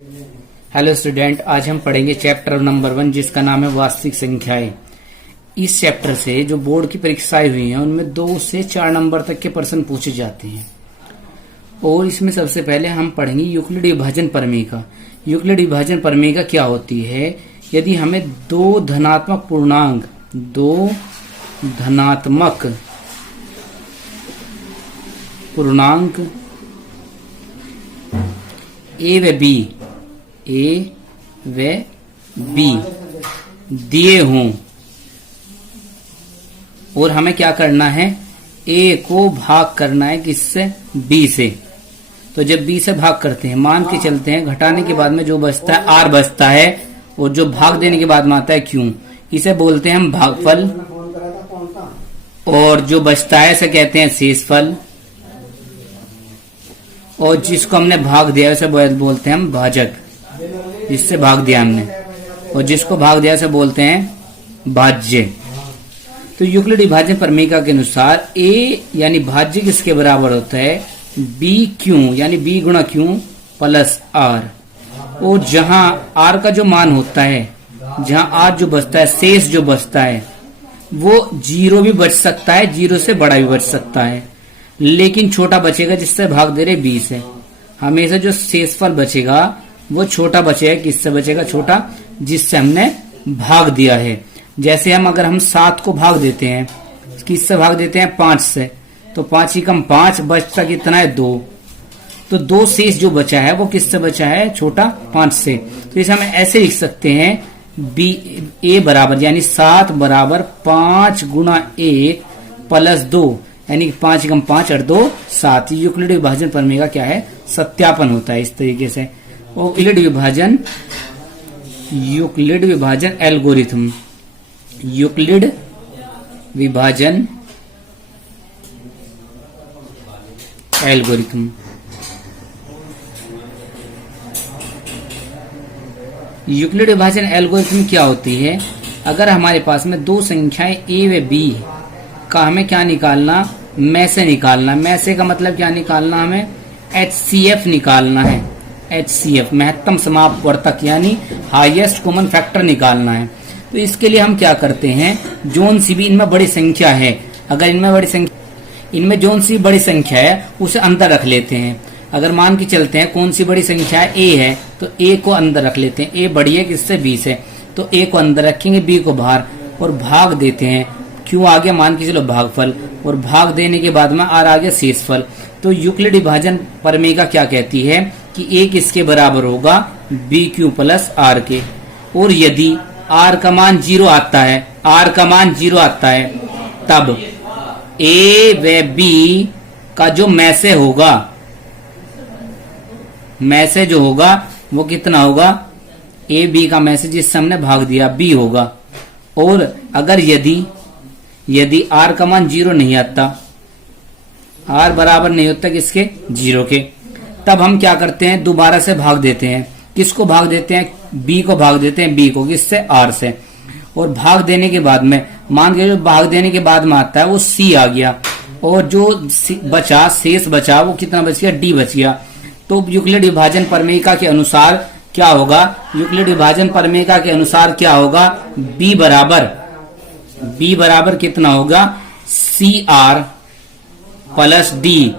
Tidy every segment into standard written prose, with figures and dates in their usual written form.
Hello student, आज हम पढ़ेंगे चैप्टर नंबर 1 जिसका नाम है वास्तविक संख्याएं। इस चैप्टर से जो बोर्ड की परीक्षाएं हुई हैं उनमें 2 से 4 नंबर तक के प्रश्न पूछे जाते हैं। और इसमें सबसे पहले हम पढ़ेंगे यूक्लिड विभाजन प्रमेय। यूक्लिड विभाजन प्रमेय क्या होती है? यदि हमें दो धनात्मक पूर्णांक ए व बी दिए हों और हमें क्या करना है, ए को भाग करना है किससे? बी से। तो जब बी से भाग करते हैं, मान के चलते हैं, घटाने के बाद में जो बचता है आर बचता है, और जो भाग देने के बाद में आता है क्यों, इसे बोलते हैं हम भागफल। और जो बचता है इसे कहते हैं शेषफल। और जिसको हमने भाग दिया उसे बोलते हैं हम भाजक, जिससे भाग दिया हमने। और जिसको भाग दिया उसे बोलते हैं भाज्य। तो यूक्लिड विभाजन प्रमेय के अनुसार ए यानी भाज्य किसके बराबर होता है? बी क्यों यानी बी गुणा क्यों प्लस आर। और जहां आर का जो मान होता है, जहां आर जो बचता है, शेष जो बचता है, वो 0 भी बच सकता है, 0 से बड़ा भी बच सकता है, लेकिन छोटा बचेगा जिससे भाग दे रहे 20 है। हमेशा जो शेषफल बचेगा वो छोटा बचेगा। किससे बचेगा? छोटा, जिससे हमने भाग दिया है। जैसे अगर हम 7 को भाग देते हैं, किससे भाग देते हैं? 5 से। तो 5 ही कम 5, बचता कितना है? 2। तो 2 शेष जो बचा है वो किससे बचा है? छोटा, 5 से। तो इसे हम ऐसे लिख सकते हैं, बी ए बराबर यानी 7 बराबर 5 गुणा 1 प्लस 2, यानी 5 कम 5 और 2 7। यूक्लिड विभाजन प्रमेय का क्या है? सत्यापन होता है इस तरीके से। और यूक्लिड विभाजन एल्गोरिथम, यूक्लिड विभाजन एल्गोरिथम। यूक्लिड विभाजन एल्गोरिथम क्या होती है? अगर हमारे पास में 2 संख्याएं ए व बी का हमें क्या निकालना? में से निकालना। में से का मतलब क्या निकालना? हमें HCF निकालना है। HCF महत्तम समापवर्तक यानी हाईएस्ट कॉमन फैक्टर निकालना है। तो इसके लिए हम क्या करते हैं, जोन सी भी इनमें बड़ी संख्या है, अगर इनमें जोन सी बड़ी संख्या है उसे अंदर रख लेते हैं। अगर मान के चलते हैं कौन सी बड़ी संख्या है? ए है, तो ए को अंदर रख लेते हैं। ए बड़ी है किससे? 20 है, तो ए को अंदर रखेंगे, बी को बाहर, और भाग देते हैं। क्यों आ गया? मान के चलो भागफल, और भाग देने के बाद में आर आ गया शेषफल। तो यूक्लिड विभाजन प्रमेय क्या कहती है कि ए किसके बराबर होगा? बी क्यू प्लस आर के। और यदि आर का मान 0 आता है, तब ए व बी का जो में से होगा, में से जो होगा वो कितना होगा? ए बी का में से जिससे हमने भाग दिया बी होगा। और अगर यदि आर का मान 0 नहीं आता, आर बराबर नहीं होता किसके? 0 के, तब हम क्या करते हैं? दोबारा से भाग देते हैं। किसको भाग देते हैं? बी को भाग देते हैं। बी को किससे? आर से। और भाग देने के बाद में मान के जो भाग देने के बाद में आता है वो सी आ गया, और जो बचा शेष बचा वो कितना बच गया? डी बच गया। तो यूक्लिड विभाजन प्रमेय के अनुसार क्या होगा? यूक्लिड विभाजन प्रमेय के अनुसार क्या होगा? बी बराबर कितना होगा? C R plus D.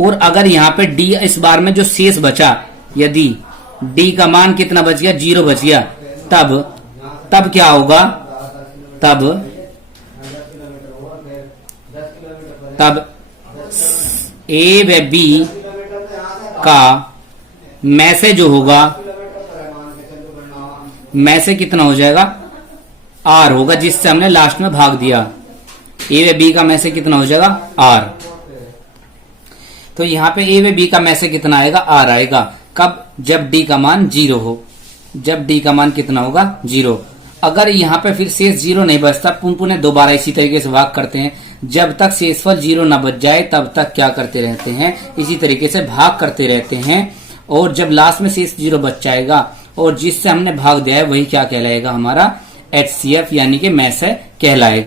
और अगर यहाँ पे डी इस बार में जो शेष बचा, यदि डी का मान कितना बच गया? 0 बच गया, तब क्या होगा? तब ए व बी का में से जो होगा, में से कितना हो जाएगा? आर होगा, जिससे हमने लास्ट में भाग दिया। ए व बी का में से कितना हो जाएगा? आर। तो यहाँ पे ए व बी का में से कितना आएगा? आर आएगा। कब? जब डी का मान 0 हो। जब डी का मान कितना होगा? 0। अगर यहाँ पे फिर शेष 0 नहीं बचता, पुनः दोबारा इसी तरीके से भाग करते हैं। जब तक शेषफल 0 ना बच जाए तब तक क्या करते रहते हैं? इसी तरीके से भाग करते रहते हैं। और जब लास्ट में शेष 0 बच जाएगा और जिससे हमने भाग दिया है वही क्या कहलाएगा? हमारा HCF यानी कि में से कहलाएगा।